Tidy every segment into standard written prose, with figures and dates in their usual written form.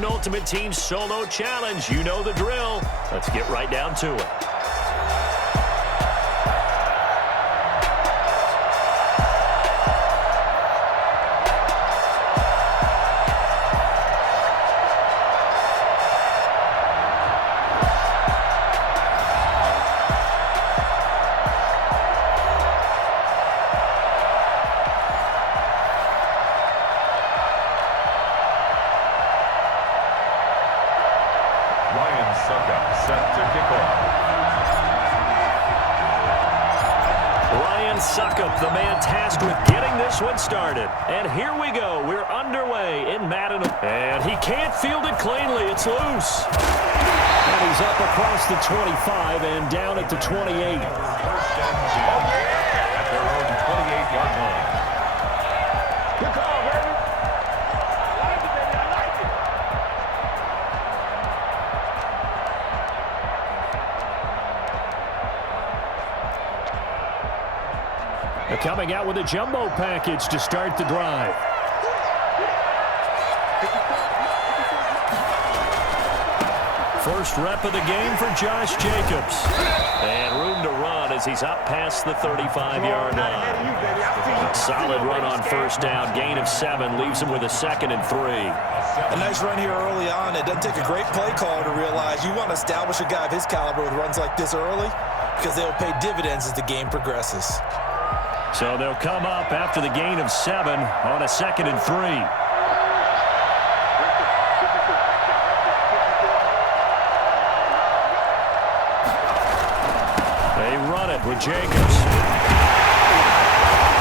Madden Ultimate Team Solo Challenge. You know the drill. Let's get right down to it. Set to kick off. Ryan Suckup, the man tasked with getting this one started. And here we go. We're underway in Madden. And he can't field it cleanly. It's loose. And he's up across the 25 and down at the 28. At their own 28-yard line. Good call, baby. I like it, baby. I like it. They're coming out with a jumbo package to start the drive. First rep of the game for Josh Jacobs. And room to run as he's up past the 35-yard line. Solid run on first down. Gain of 7 leaves him with a 2nd and 3. A nice run here early on. It doesn't take a great play caller to realize you want to establish a guy of his caliber with runs like this early because they'll pay dividends as the game progresses. So they'll come up after the gain of 7 on a 2nd and 3. They run it with Jacobs.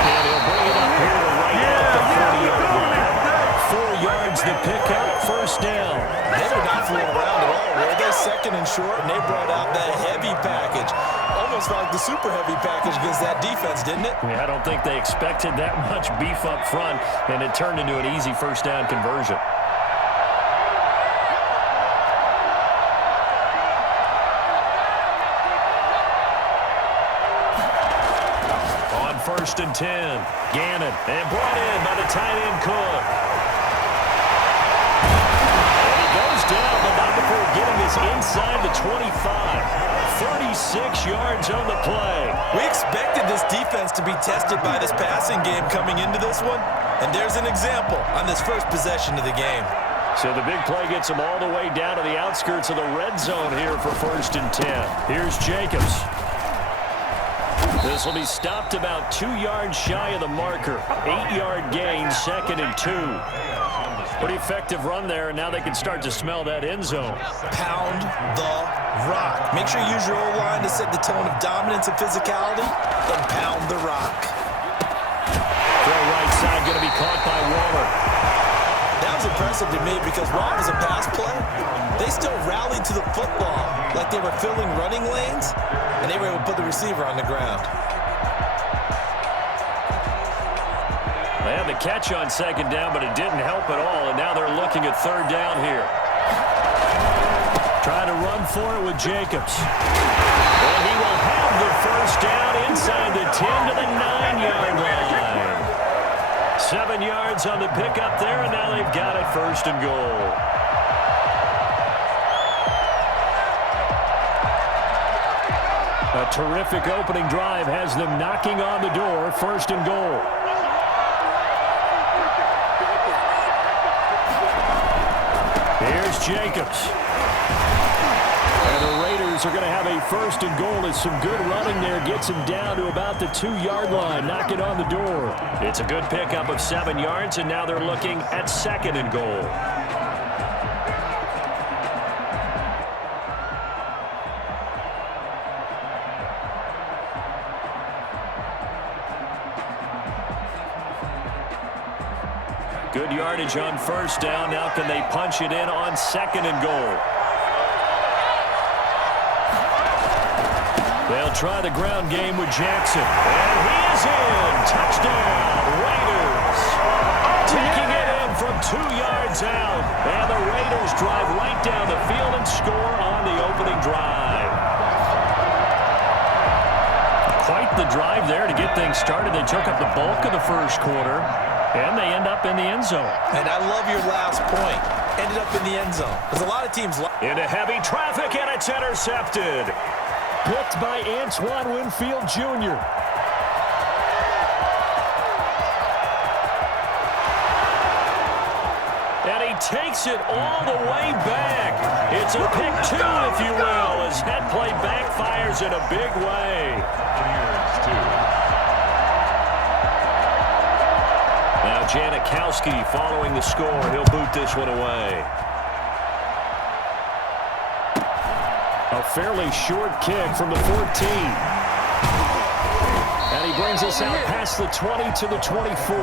And he'll bring it up here to right at the 40-yard line. 4 yards the pickup, first down. They were not fooling around at all, were they? 2nd and short, and they brought out that heavy package. Almost like the super heavy package against that defense, didn't it? Yeah, I don't think they expected that much beef up front, and it turned into an easy first down conversion. On 1st and 10, Gannon, and brought in by the tight end Cook. And he goes down, but not before getting this inside the 25. 36 yards on the play. We expected this defense to be tested by this passing game coming into this one, and there's an example on this first possession of the game. So the big play gets him all the way down to the outskirts of the red zone here for 1st and 10. Here's Jacobs. This will be stopped about 2 yards shy of the marker. 8-yard gain, 2nd and 2. Pretty effective run there, and now they can start to smell that end zone. Pound the rock. Make sure you use your O-line to set the tone of dominance and physicality, then pound the rock. Throw right side, going to be caught by Waller. That was impressive to me because while it was a pass play, they still rallied to the football like they were filling running lanes, and they were able to put the receiver on the ground. They had the catch on 2nd down, but it didn't help at all, and now they're looking at 3rd down here. Trying to run for it with Jacobs. And he will have the first down inside the 10 to the 9-yard line. 7 yards on the pickup there, and now they've got it 1st and goal. A terrific opening drive has them knocking on the door, 1st and goal. Here's Jacobs. And the Raiders are going to have a 1st and goal as some good running there gets him down to about the 2-yard line, knocking on the door. It's a good pickup of 7 yards, and now they're looking at 2nd and goal. Good yardage on 1st down. Now can they punch it in on 2nd and goal? They'll try the ground game with Jackson. And he is in. Touchdown, Raiders. Taking it in from 2 yards out. And the Raiders drive right down the field and score on the opening drive. Quite the drive there to get things started. They took up the bulk of the 1st quarter. And they end up in the end zone. And I love your last point. ended up in the end zone. There's a lot of teams into heavy traffic, and it's intercepted. Picked by Antoine Winfield Jr. And he takes it all the way back. It's a pick two, if you will, as head play backfires in a big way. Now Janikowski following the score. He'll boot this one away. A fairly short kick from the 14. And he brings us out past the 20 to the 24.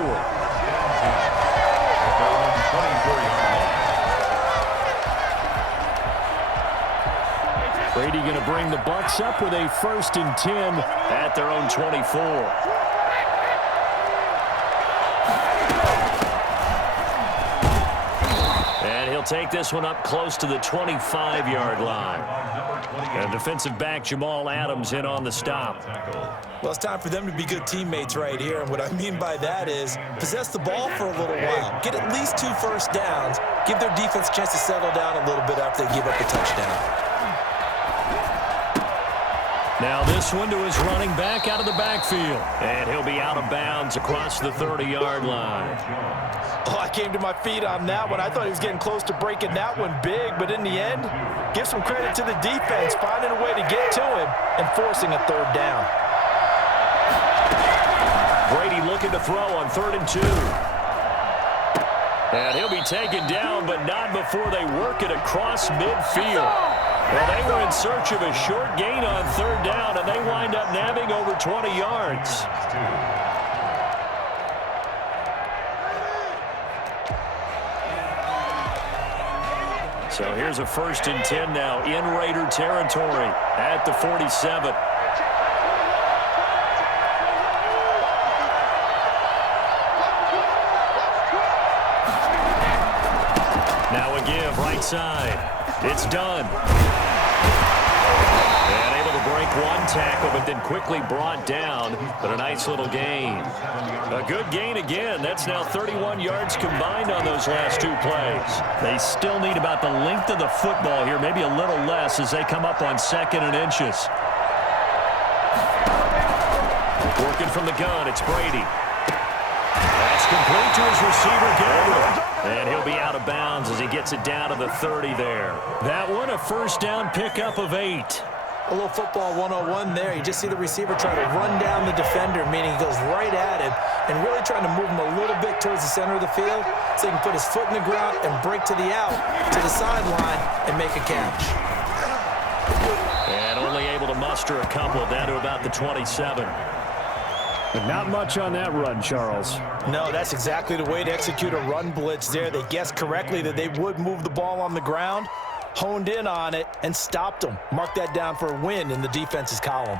Brady going to bring the Bucs up with a 1st and 10 at their own 24. And he'll take this one up close to the 25-yard line. And defensive back Jamal Adams in on the stop. Well, it's time for them to be good teammates right here. And what I mean by that is possess the ball for a little while. Get at least 2 first downs. Give their defense a chance to settle down a little bit after they give up a touchdown. Now this one to his running back out of the backfield. And he'll be out of bounds across the 30-yard line. Oh, I came to my feet on that one. I thought he was getting close to breaking that one big, but in the end, give some credit to the defense, finding a way to get to him and forcing a 3rd down. Brady looking to throw on 3rd and 2. And he'll be taken down, but not before they work it across midfield. Well, they were in search of a short gain on 3rd down, and they wind up nabbing over 20 yards. So here's a 1st and 10 now in Raider territory at the 47. Now a give right side. It's done. And able to break one tackle, but then quickly brought down. But a nice little gain. A good gain again. That's now 31 yards combined on those last 2 plays. They still need about the length of the football here, maybe a little less as they come up on 2nd and inches. Working from the gun, it's Brady. That's complete to his receiver, Gilbert. And he'll be out of bounds as he gets it down to the 30 there. That one, a 1st down pickup of 8. A little football 101 there. You just see the receiver try to run down the defender, meaning he goes right at him and really trying to move him a little bit towards the center of the field so he can put his foot in the ground and break to the out, to the sideline, and make a catch. And only able to muster a couple down to about the 27. But not much on that run, Charles. No, that's exactly the way to execute a run blitz there. They guessed correctly that they would move the ball on the ground, honed in on it, and stopped them. Mark that down for a win in the defense's column.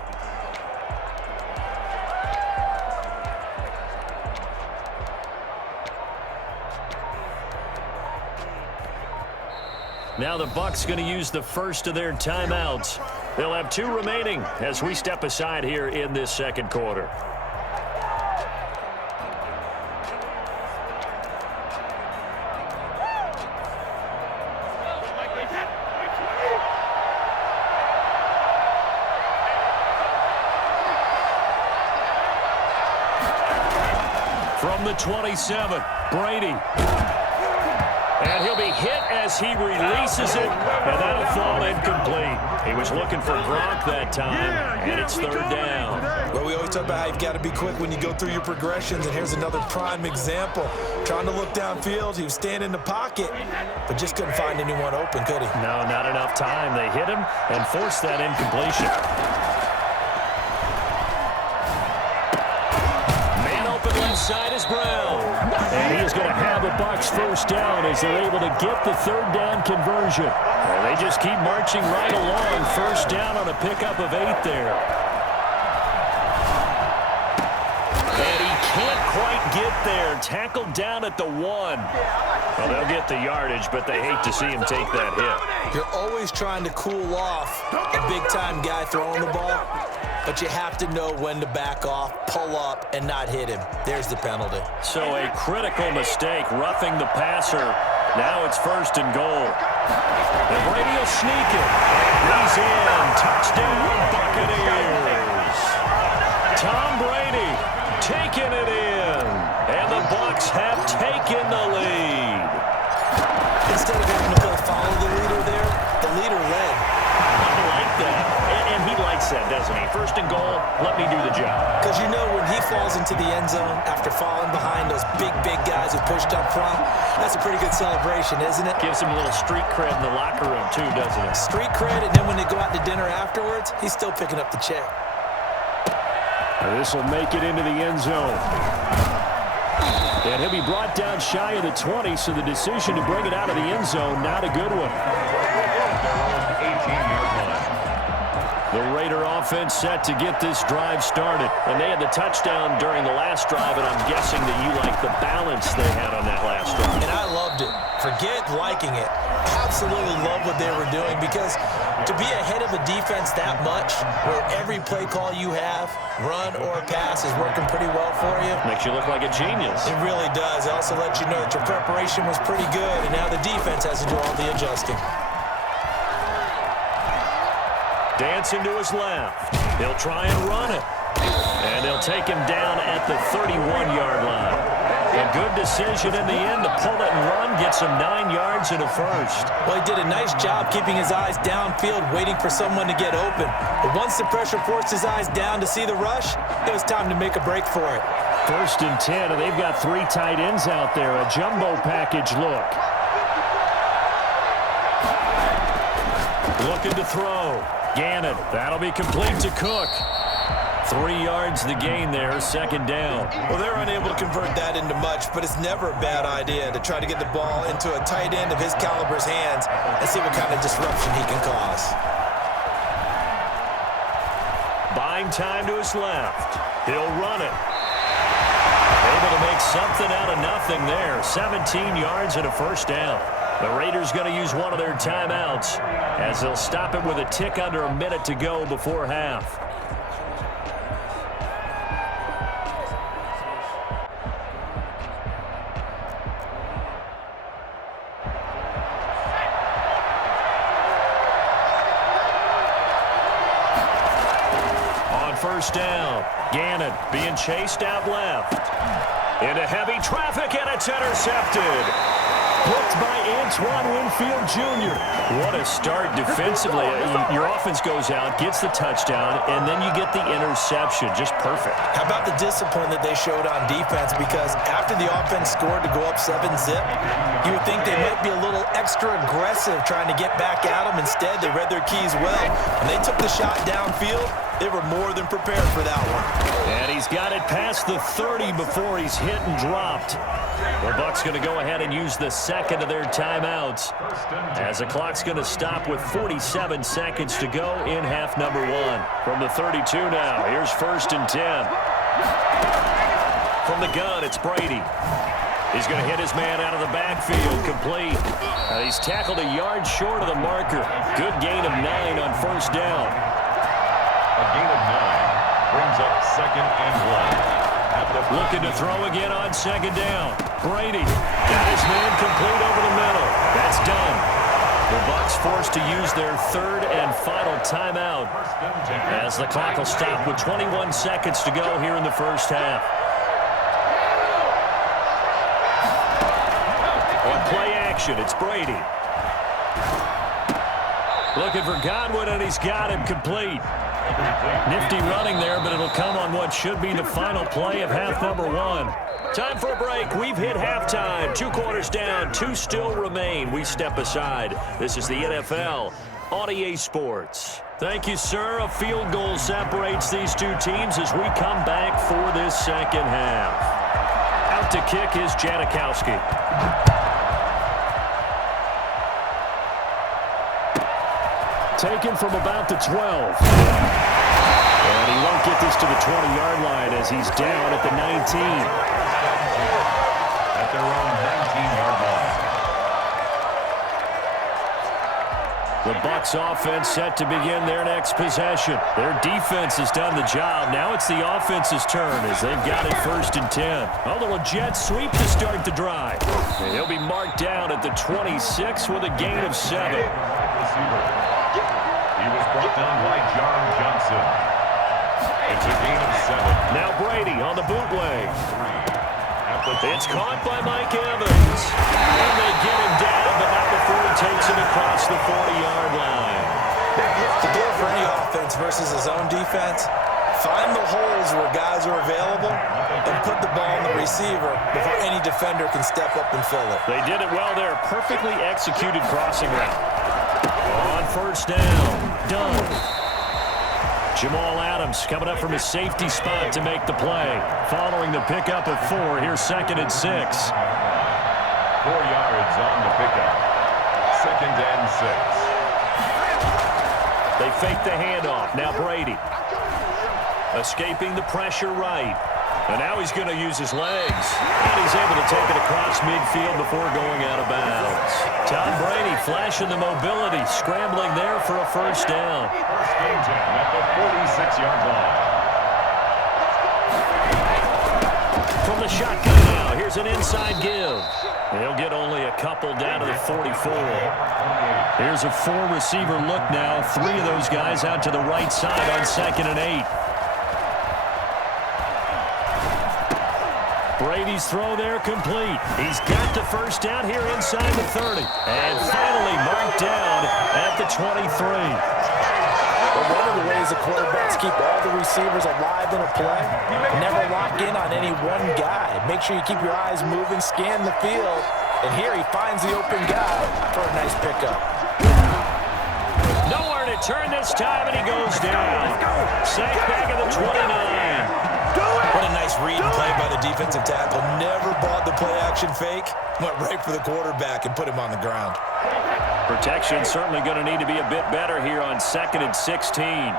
Now the Bucs going to use the first of their timeouts. They'll have 2 remaining as we step aside here in this 2nd quarter. From the 27, Brady. And he'll be hit as he releases it, and that'll fall incomplete. He was looking for Gronk that time, and it's 3rd down. Well, we always talk about how you've got to be quick when you go through your progressions, and here's another prime example. Trying to look downfield, he was staying in the pocket, but just couldn't find anyone open, could he? No, not enough time. They hit him and forced that incompletion. Man open left side is Brown. And he is going to have a Bucs 1st down as they're able to get the 3rd down conversion. And they just keep marching right along. 1st down on a pickup of 8 there. And he can't quite get there. Tackled down at the 1. Well, they'll get the yardage, but they hate to see him take that hit. You're always trying to cool off a big-time guy throwing the ball, but you have to know when to back off, pull up, and not hit him. There's the penalty. So a critical mistake, roughing the passer Now it's first and goal. And Brady will sneak it. He's in. Touchdown, Buccaneers. Tom Brady taking it in. And the Bucs have taken the lead. Instead of having to play follow the leader there, the leader led. I like that. And he likes that, doesn't he? First and goal, let me do the job. Because you know when he falls into the end zone after falling behind those big guys who pushed up front, that's a pretty good celebration, isn't it? Gives him a little street cred in the locker room, too, doesn't it? Street cred, and then when they go out to dinner afterwards, he's still picking up the check. This will make it into the end zone. And he'll be brought down shy of the 20, so the decision to bring it out of the end zone, not a good one. The Raider offense set to get this drive started. And they had the touchdown during the last drive, and I'm guessing that you like the balance they had on that last drive. And I loved it. Forget liking it. Absolutely love what they were doing, because to be ahead of a defense that much, where every play call you have, run or pass, is working pretty well for you. Makes you look like a genius. It really does. It also lets you know that your preparation was pretty good, and now the defense has to do all the adjusting. Dancing to his left. He'll try and run it. And they'll take him down at the 31-yard line. A good decision in the end to pull it and run, gets him 9 yards and a first. Well, he did a nice job keeping his eyes downfield, waiting for someone to get open. But once the pressure forced his eyes down to see the rush, it was time to make a break for it. First and 10, and they've got 3 tight ends out there. A jumbo package look. Looking to throw. Gannon, that'll be complete to Cook. 3 yards the gain there, second down. Well, they're unable to convert that into much, but it's never a bad idea to try to get the ball into a tight end of his caliber's hands and see what kind of disruption he can cause. Buying time to his left. He'll run it. Able to make something out of nothing there. 17 yards and a first down. The Raiders going to use one of their timeouts as they'll stop it with a tick under a minute to go before half. On first down, Gannon being chased out left. Into heavy traffic, and it's intercepted. Blocked by Antoine Winfield Jr. What a start defensively. Your offense goes out, gets the touchdown, and then you get the interception. Just perfect. How about the discipline that they showed on defense? Because after the offense scored to go up 7-zip, you would think they might be a little extra aggressive trying to get back at them. Instead, they read their keys well. When they took the shot downfield, they were more than prepared for that one. And he's got it past the 30 before he's hit and dropped. The Bucs going to go ahead and use the second of their timeouts as the clock's going to stop with 47 seconds to go in half number 1. From the 32 now, here's first and 10. From the gun, it's Brady. He's going to hit his man out of the backfield, complete. He's tackled a yard short of the marker. Good gain of 9 on first down. A gain of 9 brings up second and 1. Looking to throw again on second down. Brady got his man complete over the middle. That's done. The Bucs forced to use their third and final timeout as the clock will stop with 21 seconds to go here in the first half. On play action, it's Brady. Looking for Godwin, and he's got him complete. Nifty running there, but it'll come on what should be the final play of half number 1. Time for a break. We've hit halftime. 2 quarters down, 2 still remain. We step aside. This is the NFL on EA Sports. Thank you, sir. A field goal separates these two teams as we come back for this second half. Out to kick is Janikowski. Taken from about the 12. And he won't get this to the 20-yard line as he's down at the 19. At their own 19-yard The Bucs offense set to begin their next possession. Their defense has done the job. Now it's the offense's turn as they've got it 1st and 10. A little jet sweep to start the drive. And he'll be marked down at the 26 with a gain of 7. He was brought down by John Johnson. It's a gain of 7. Now Brady on the bootleg. It's caught by Mike Evans. And they get him down, but not before he takes it across the 40-yard line. The deal for any offense versus his own defense, find the holes where guys are available and put the ball on the receiver before any defender can step up and fill it. They did it well there. Perfectly executed crossing route. On 1st down. Done. Jamal Adams coming up from his safety spot to make the play. Following the pickup of 4, here's 2nd and 6. 4 yards on the pickup. 2nd and 6. They fake the handoff. Now Brady. Escaping the pressure right. And now he's going to use his legs. And he's able to take it across midfield before going out of bounds. Tom Brady flashing the mobility, scrambling there for a 1st down. 1st and 10 at the 46-yard line. From the shotgun now, here's an inside give. He'll get only a couple down to the 44. Here's a 4-receiver look now. 3 of those guys out to the right side on 2nd and 8. Brady's throw there complete. He's got the 1st down here inside the 30. And finally marked down at the 23. But one of the ways the quarterbacks keep all the receivers alive in a play, never lock in on any one guy. Make sure you keep your eyes moving, scan the field, and here he finds the open guy for a nice pickup. Nowhere to turn this time, and he goes down. Sacked back at the 29. What a nice read and play by the defensive tackle. Never bought the play-action fake. Went right for the quarterback and put him on the ground. Protection certainly going to need to be a bit better here on 2nd and 16.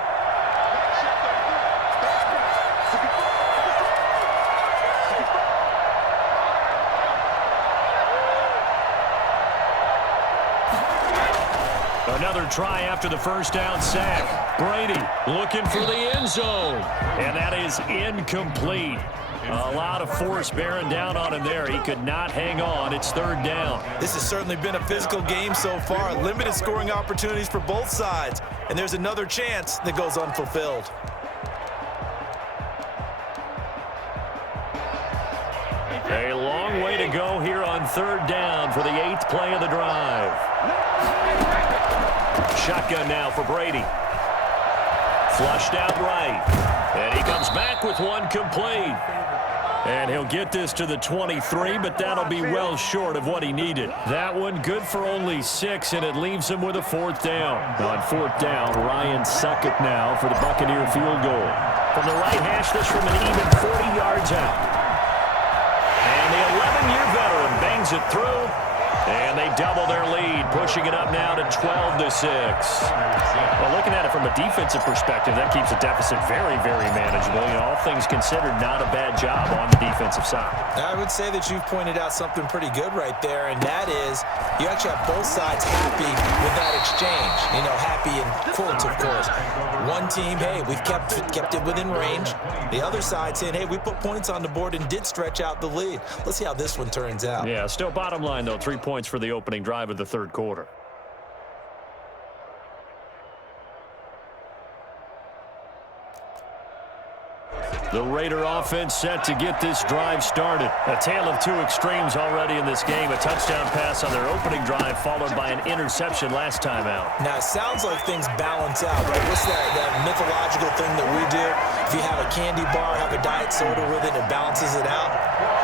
Another try after the 1st down sack. Brady looking for the end zone. And that is incomplete. A lot of force bearing down on him there. He could not hang on. It's 3rd down. This has certainly been a physical game so far. Limited scoring opportunities for both sides. And there's another chance that goes unfulfilled. A long way to go here on 3rd down for the 8th play of the drive. Shotgun now for Brady. Flushed out right. And he comes back with one complete. And he'll get this to the 23, but that'll be well short of what he needed. That one good for only 6, and it leaves him with a 4th down. On 4th down, Ryan Suckup now for the Buccaneer field goal. From the right hash, this from an even 40 yards out. And the 11-year veteran bangs it through. And they double their lead, pushing it up now to 12-6. Well, looking at it from a defensive perspective, that keeps the deficit very, very manageable. You know, all things considered, not a bad job on the defensive side. I would say that you've pointed out something pretty good right there, and that is you actually have both sides happy with that exchange. You know, happy in quotes, of course. One team, hey, we've kept it within range. The other side saying, hey, we put points on the board and did stretch out the lead. Let's see how this one turns out. Yeah, still bottom line, though, 3 points for the opening drive of the 3rd quarter. The Raider offense set to get this drive started. A tale of 2 extremes already in this game. A touchdown pass on their opening drive followed by an interception last time out. Now, it sounds like things balance out, right? What's that mythological thing that we do? If you have a candy bar, have a diet soda with it, it balances it out.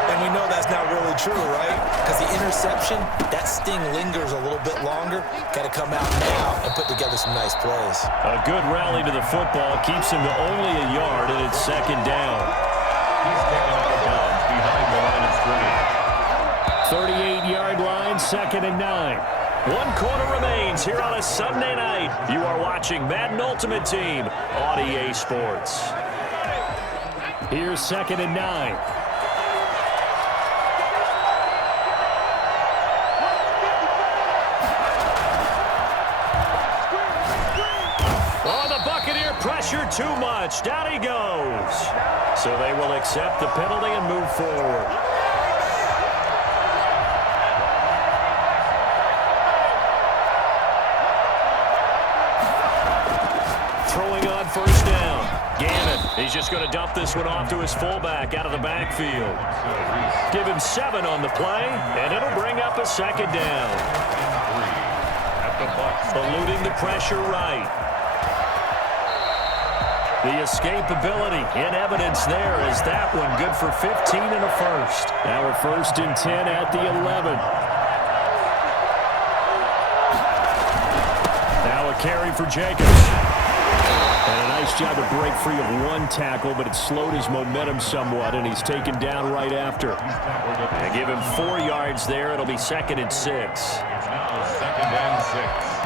And we know that's not really true, right? Because the interception, that sting lingers a little bit longer. Got to come out now and put together some nice plays. A good rally to the football keeps him to only a yard, and it's 2nd down. He's taken out of bounds behind the line of scrimmage. 38-yard line, 2nd and 9. 1 quarter remains here on a Sunday night. You are watching Madden Ultimate Team on EA Sports. Here's 2nd and 9. pressure too much. Down he goes. So they will accept the penalty and move forward. Throwing on first down. Gannon, he's just going to dump this one off to his fullback out of the backfield. Give him 7 on the play, and it'll bring up a second down. Eluding the pressure right. The escapability in evidence there as that one good for 15 and a first. Now we're 1st and 10 at the 11. Now a carry for Jacobs. And a nice job to break free of one tackle, but it slowed his momentum somewhat, and he's taken down right after. And give him 4 yards there. It'll be 2nd and 6. It's now 2nd and 6.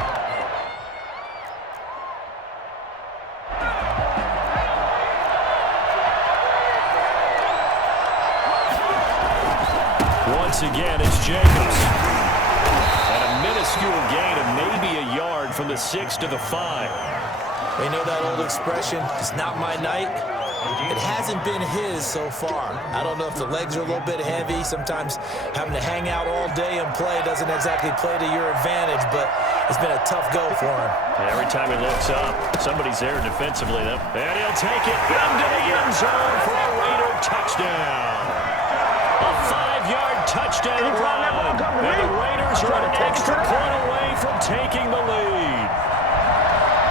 Once again, it's Jacobs. And a minuscule gain of maybe a yard from the 6 to the 5. We know that old expression, it's not my night. It hasn't been his so far. I don't know if the legs are a little bit heavy. Sometimes having to hang out all day and play doesn't exactly play to your advantage, but it's been a tough go for him. Every time he looks up, somebody's there defensively, though. And he'll take it into the end zone for a Raider touchdown. A 5-yard touchdown run. And the Raiders are an extra point away from taking the lead.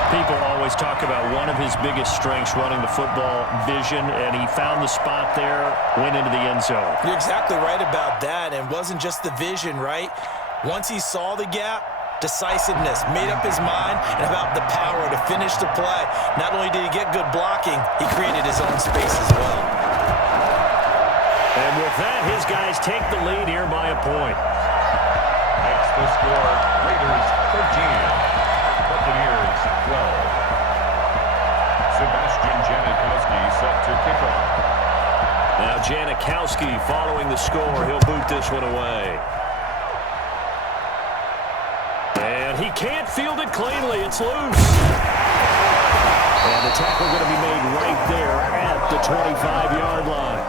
People always talk about one of his biggest strengths running the football, vision, and he found the spot there, went into the end zone. You're exactly right about that, and it wasn't just the vision, right? Once he saw the gap, decisiveness, made up his mind, and about the power to finish the play. Not only did he get good blocking, he created his own space as well. And with that, his guys take the lead here by a point. Makes the score Raiders 13. Buccaneers 12. Sebastian Janikowski set to kick off. Now Janikowski following the score. He'll boot this one away. And he can't field it cleanly. It's loose. And the tackle going to be made right there at the 25-yard line.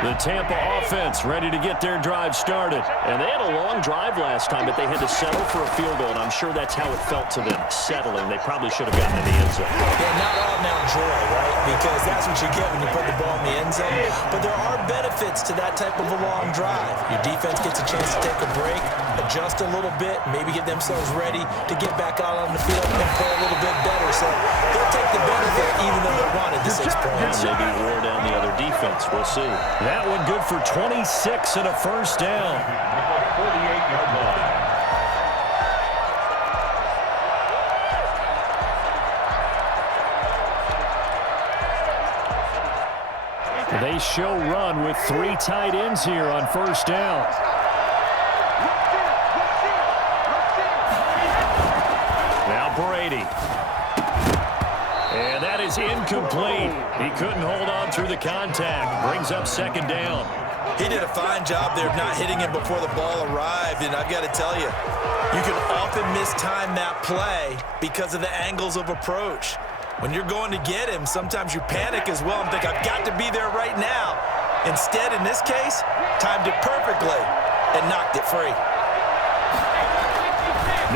The Tampa offense ready to get their drive started. And they had a long drive last time, but they had to settle for a field goal, and I'm sure that's how it felt to them, settling. They probably should have gotten in the end zone. Yeah, not all now joy, right? Because that's what you get when you put the ball in the end zone. But there are benefits to that type of a long drive. Your defense gets a chance to take a break, adjust a little bit, maybe get themselves ready to get back out on the field and play a little bit better. So they'll take the benefit even though they wanted the 6 points. Maybe wore down the other defense. We'll see. That one good for 26 and a first down. 48-yard line. They show run with 3 tight ends here on first down. Now Brady. And that is incomplete. He couldn't hold on through the contact. Brings up second down. He did a fine job there of not hitting him before the ball arrived, and I've got to tell you, you can often mistime that play because of the angles of approach. When you're going to get him, sometimes you panic as well and think, I've got to be there right now. Instead, in this case, timed it perfectly and knocked it free.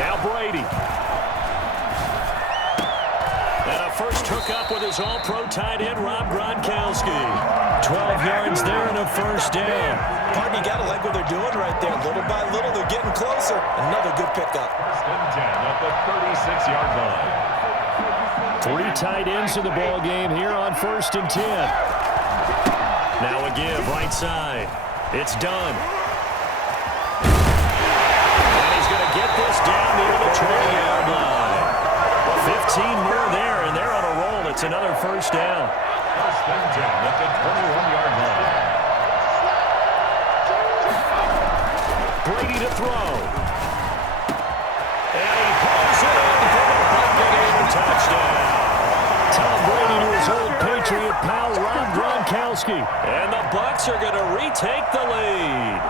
Now Brady. And a first hookup with his all-pro tight end, Rob Gronkowski. 12 yards there and a first down. Pardon, you got to like what they're doing right there. Little by little, they're getting closer. Another good pickup. 10 at the 36-yard line. 3 tight ends in the ball game here on 1st and 10. Now a give right side. It's done. And he's going to get this down near the 20-yard line. 15 more there, and they're on a roll. It's another first down. 1st and 10 at the 21-yard line. Brady to throw. And he pulls it in for the Buccaneers touchdown. Tom Brady to his old Patriot pal, Rob Gronkowski. And the Bucs are going to retake the lead.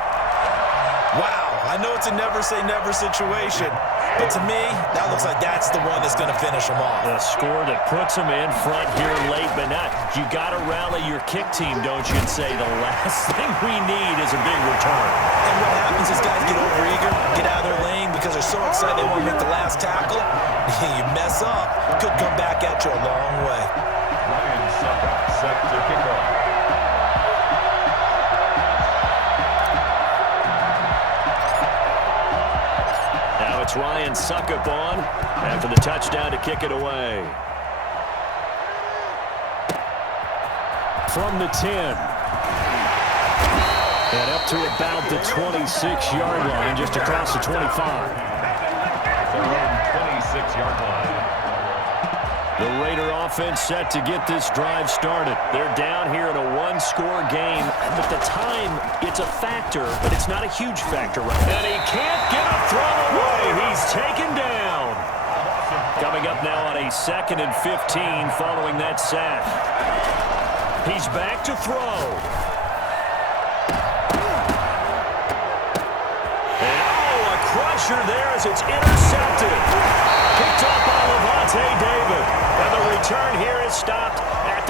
Wow, I know it's a never-say-never situation, but to me, that looks like that's the one that's going to finish them off. The score that puts them in front here late, but not. You got to rally your kick team, don't you, and say the last thing we need is a big return. And what happens is guys get overeager, get out of their lane because they're so excited they want to make the last tackle. You mess up, could come back at you a long way. Ryan Sucker set to kick off. Now it's Ryan Suckup on after the touchdown to kick it away. From the 10. And up to about the 26-yard line, just across the 25. Their own 26-yard line. The Raider offense set to get this drive started. They're down here in a one-score game, but the time, it's a factor, but it's not a huge factor right now. And he can't get a throw away. He's taken down. Coming up now on a 2nd and 15 following that sack. He's back to throw. And a crusher there as it's intercepted. Picked up by Levante David. And the return here is stopped at